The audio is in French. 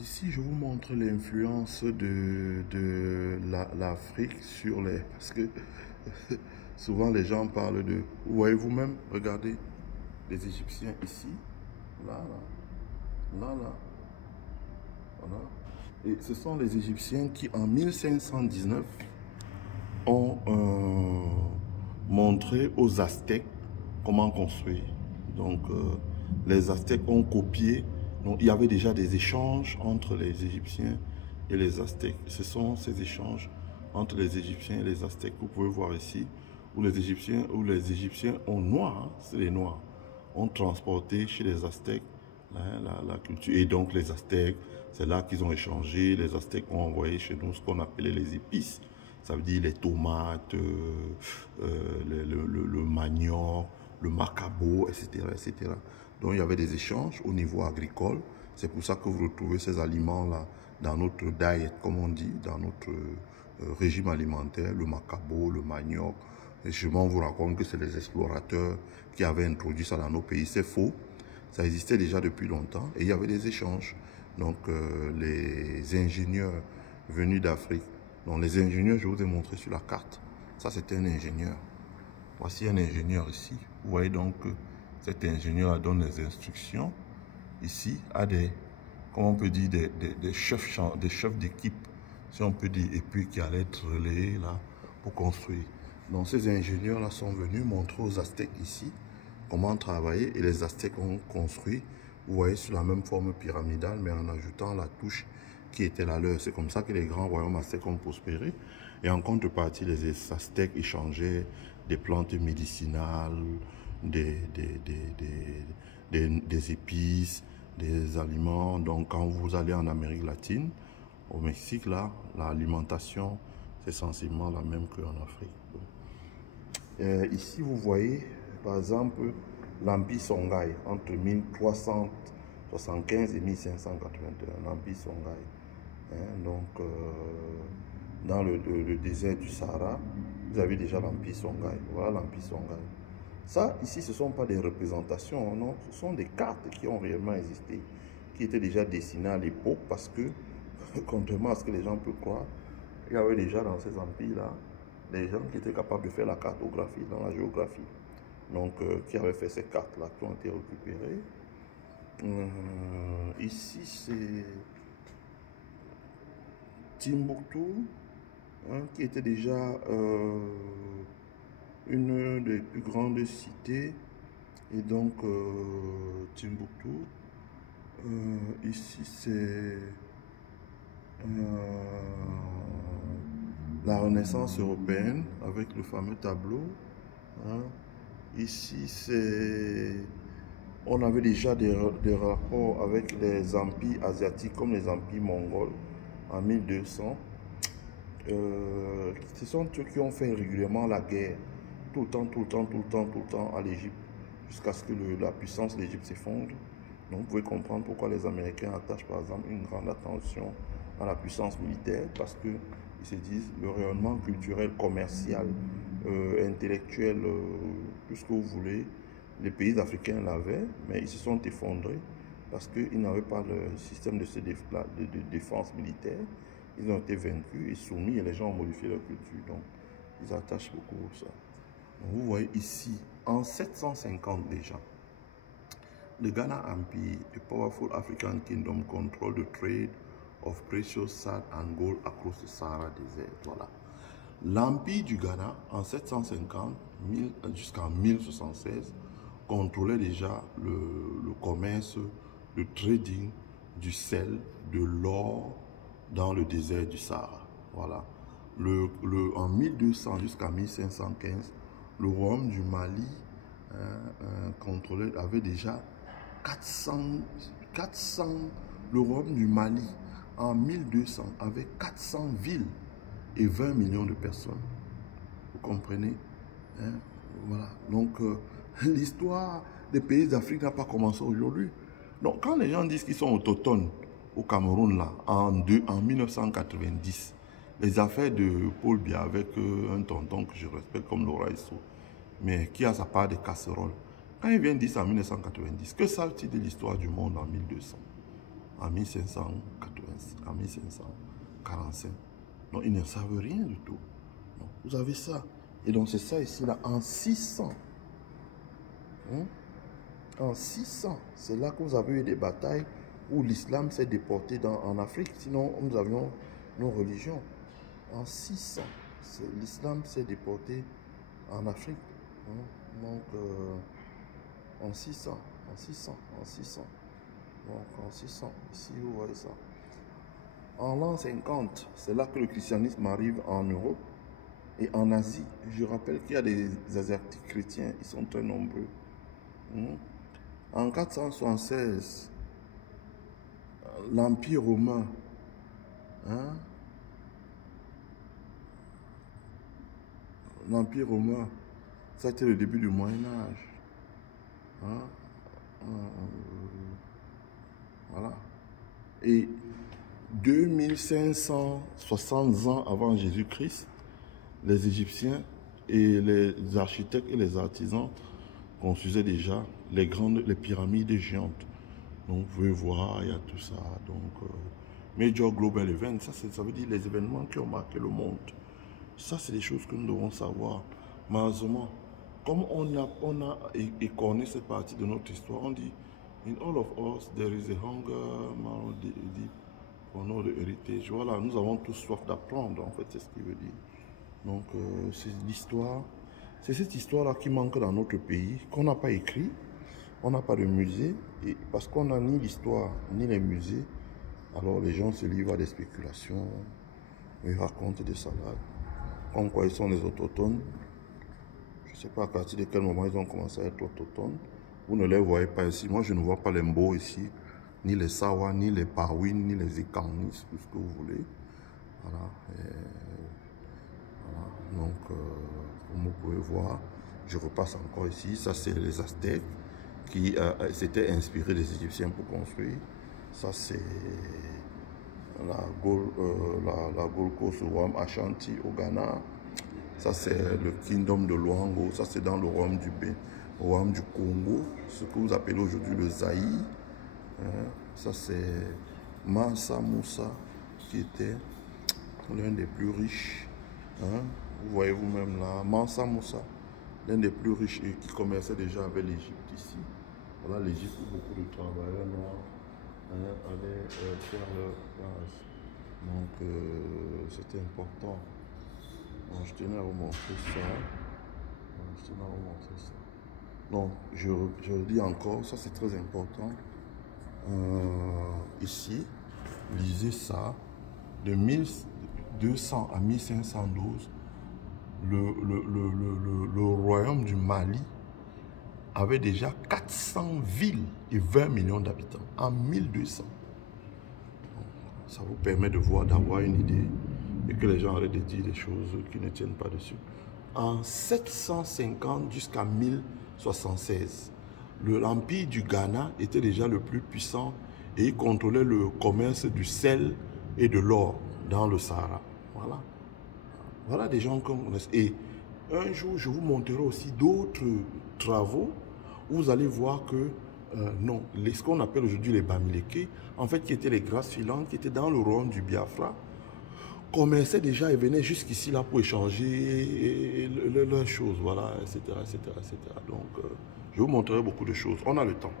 Ici, je vous montre l'influence de l'Afrique sur les... Parce que souvent les gens parlent de... Vous voyez vous-même, regardez les Égyptiens ici, là, là, voilà. Et ce sont les Égyptiens qui, en 1519, ont montré aux Aztèques comment construire. Donc, les Aztèques ont copié. Donc, il y avait déjà des échanges entre les Égyptiens et les Aztèques. Ce sont ces échanges entre les Égyptiens et les Aztèques que vous pouvez voir ici, où les Égyptiens ont noirs, c'est les Noirs, ont transporté chez les Aztèques la culture. Et donc, les Aztèques, c'est là qu'ils ont échangé. Les Aztèques ont envoyé chez nous ce qu'on appelait les épices. Ça veut dire les tomates, le manioc, le macabo, etc., etc. Donc il y avait des échanges au niveau agricole. C'est pour ça que vous retrouvez ces aliments-là dans notre diet, comme on dit, dans notre régime alimentaire, le macabo, le manioc. Et je vous raconte que c'est les explorateurs qui avaient introduit ça dans nos pays. C'est faux. Ça existait déjà depuis longtemps et il y avait des échanges. Donc les ingénieurs venus d'Afrique. Donc les ingénieurs, je vous ai montré sur la carte. Ça, c'était un ingénieur. Voici un ingénieur ici. Vous voyez donc que cet ingénieur donne les instructions ici à des, comment on peut dire, des chefs d'équipe, si on peut dire, et puis qui allaient être relayés là pour construire. Donc ces ingénieurs-là sont venus montrer aux Aztèques ici comment travailler et les Aztèques ont construit, vous voyez, sur la même forme pyramidale, mais en ajoutant la touche qui était la leur. C'est comme ça que les grands royaumes aztèques ont prospéré. Et en contrepartie, les Aztèques échangeaient des plantes médicinales, des épices, des aliments. Donc quand vous allez en Amérique latine, au Mexique, là, l'alimentation, c'est sensiblement la même qu'en Afrique. Ici, vous voyez, par exemple, l'Empire Songhai, entre 1375 et 1581, l'Empire Songhai. Donc, dans le désert du Sahara, vous avez déjà l'Empire Songhai. Voilà l'Empire Songhai. Ça, ici, ce ne sont pas des représentations, non, ce sont des cartes qui ont réellement existé, qui étaient déjà dessinées à l'époque, parce que, contrairement à ce que les gens peuvent croire, il y avait déjà dans ces empires-là des gens qui étaient capables de faire la cartographie dans la géographie. Donc, qui avaient fait ces cartes-là, qui ont été récupérées. Ici, c'est Timbuktu, hein, qui était déjà une des plus grandes cités. Et donc, Timbuktu, ici, c'est la Renaissance européenne avec le fameux tableau. Hein. Ici, c'est... On avait déjà des rapports avec les empires asiatiques comme les empires mongols en 1200. Ce sont ceux qui ont fait régulièrement la guerre, tout le temps à l'Égypte, jusqu'à ce que la puissance de l'Égypte s'effondre. Donc vous pouvez comprendre pourquoi les Américains attachent par exemple une grande attention à la puissance militaire, parce qu'ils se disent le rayonnement culturel, commercial, intellectuel, tout ce que vous voulez, les pays africains l'avaient, mais ils se sont effondrés parce qu'ils n'avaient pas le système de défense militaire. Ils ont été vaincus et soumis et les gens ont modifié leur culture. Donc, ils attachent beaucoup à ça. Donc, vous voyez ici, en 750 déjà, the Ghana Empire, a powerful African kingdom, controlled the trade of precious sand and gold across the Sahara Desert. Voilà. L'Empire du Ghana, en 750 jusqu'en 1076, contrôlait déjà le commerce, le trading du sel, de l'or dans le désert du Sahara. Voilà. En 1200 jusqu'à 1515, le royaume du Mali avait déjà 400, le royaume du Mali en 1200 avait 400 villes et 20 millions de personnes. Vous comprenez, hein? Voilà. Donc, l'histoire des pays d'Afrique n'a pas commencé aujourd'hui. Donc, quand les gens disent qu'ils sont autochtones au Cameroun, là, en 1990, les affaires de Paul Biya avec un tonton que je respecte comme Laura Issou, mais qui a sa part de casserole. Quand il vient dire ça en 1990, que savent-ils de l'histoire du monde en 1200? en 1580, en 1545. Donc, ils ne savent rien du tout. Donc, vous avez ça. Et donc, c'est ça ici, là, en 600. Hein? En 600, c'est là que vous avez eu des batailles où l'islam s'est déporté en Afrique. Sinon, nous avions nos religions. En 600, l'islam s'est déporté en Afrique. Hein? Donc, en 600, en 600, en 600. Donc, en 600, ici, vous voyez ça. En l'an 50, c'est là que le christianisme arrive en Europe et en Asie. Je rappelle qu'il y a des Asiatiques chrétiens, ils sont très nombreux. En 476, l'Empire romain, hein? L'Empire romain, ça a été le début du Moyen-Âge. Hein? Voilà. Et 2560 ans avant Jésus-Christ, les Égyptiens et les architectes et les artisans construisaient déjà les pyramides géantes. Donc, vous pouvez voir, il y a tout ça. Donc, Major Global Event, ça veut dire les événements qui ont marqué le monde. Ça, c'est des choses que nous devons savoir. Malheureusement, comme on a écorné cette partie de notre histoire, on dit, in all of us, there is a hunger, deep for no heritage. Voilà, nous avons tous soif d'apprendre, en fait, c'est ce qu'il veut dire. Donc, c'est l'histoire. C'est cette histoire-là qui manque dans notre pays, qu'on n'a pas écrit. On n'a pas de musée, et parce qu'on n'a ni l'histoire, ni les musées. Alors, les gens se livrent à des spéculations, ils racontent des salades. Comme quoi ils sont les autochtones. Je ne sais pas à partir de quel moment ils ont commencé à être autochtones. Vous ne les voyez pas ici. Moi, je ne vois pas les Mbo ici, ni les Sawa, ni les Pawin, ni les Ikanis, tout ce que vous voulez. Voilà. Voilà. Donc, comme vous pouvez voir, je repasse encore ici. Ça, c'est les Aztèques qui s'étaient inspirés des Égyptiens pour construire. Ça, c'est la Gold Coast au royaume Ashanti au Ghana. Ça, c'est le Kingdom de Luango. Ça, c'est dans le royaume du Congo, ce que vous appelez aujourd'hui le Zaïre. Hein? Ça, c'est Mansa Moussa, qui était l'un des plus riches. Hein? Vous voyez vous-même là, Mansa Moussa, l'un des plus riches et qui commerçait déjà avec l'Égypte ici. Voilà l'Égypte où beaucoup de travailleurs noirs allaient faire leur base. Donc, c'était important. Bon, je tenais à vous montrer ça. Donc, je le dis encore, ça c'est très important. Ici, lisez ça. De 1200 à 1512, le royaume du Mali avait déjà 400 villes et 20 millions d'habitants en 1200. Ça vous permet de voir, d'avoir une idée et que les gens arrêtent de dire des choses qui ne tiennent pas dessus. En 750 jusqu'à 1076, l'empire du Ghana était déjà le plus puissant et il contrôlait le commerce du sel et de l'or dans le Sahara. Voilà. Voilà des gens qu'on connaît. Et un jour, je vous montrerai aussi d'autres travaux où vous allez voir que non, ce qu'on appelle aujourd'hui les Bamileke, en fait, qui étaient les grâces filantes, qui étaient dans le royaume du Biafra, commerçaient déjà et venaient jusqu'ici là pour échanger leurs choses, voilà, etc., etc., etc. Donc, je vous montrerai beaucoup de choses. On a le temps.